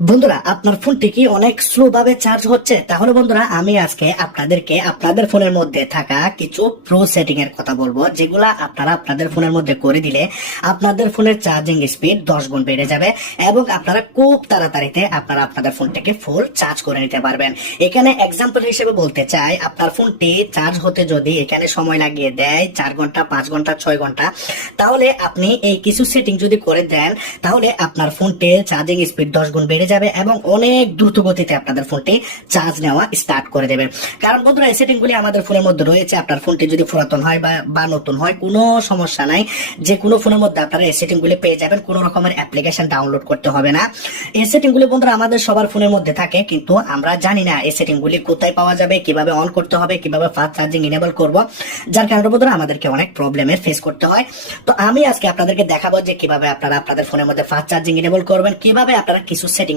বন্ধুরা, আপনার ফোনটি কি অনেক স্লো ভাবে চার্জ হচ্ছে? তাহলে বন্ধুরা, আমি আজকে আপনাদেরকে আপনাদের ফোনের মধ্যে থাকা কিছু প্রো সেটিং এর কথা বলবো, যেগুলা আপনারা আপনাদের ফোনের মধ্যে করে দিলে আপনাদের ফোনের চার্জিং স্পিড 10 গুণ বেড়ে যাবে এবং আপনারা খুব তাড়াতাড়িতে আপনারা আপনাদের ফোনটিকে ফুল চার্জ করে নিতে পারবেন। এখানে এক্সাম্পল হিসেবে বলতে চাই, আপনার ফোনটি চার্জ হতে যদি এখানে সময় লাগিয়ে দেয় 4 ঘন্টা, 5 ঘন্টা, 6 ঘন্টা, তাহলে আপনি এই কিছু সেটিং যদি করে দেন, তাহলে আপনার ফোনটির চার্জিং স্পিড 10 গুণ বেড়ে যাবে এবং অনেক দ্রুত গতিতে আপনাদের ফোনটি চার্জ নেওয়া স্টার্ট করে দেবে। কারণ বন্ধুরা, এই সেটিংগুলি আমাদের ফোনের মধ্যে রয়েছে। আপনার ফোনটি যদি পুরাতন হয় বা নতুন হয়, কোনো সমস্যা নাই, যে কোনো ফোনের মধ্যে আপনারা এই সেটিংগুলি পেয়ে যাবেন। কোনো রকমের অ্যাপ্লিকেশন ডাউনলোড করতে হবে না। এই সেটিংগুলি বন্ধুরা আমাদের সবার ফোনের মধ্যে থাকে, কিন্তু আমরা জানি না এই সেটিংগুলি কোথায় পাওয়া যাবে, কিভাবে অন করতে হবে, কিভাবে ফাস্ট চার্জিং ইনেবল করব, যার কারণে বন্ধুরা আমাদেরকে অনেক প্রবলেমের ফেস করতে হয়। তো আমি আজকে আপনাদেরকে দেখাবো যে কিভাবে আপনারা আপনাদের ফোনের মধ্যে ফাস্ট চার্জিং ইনেবল করবেন, কিভাবে আপনারা কিছু সেটিং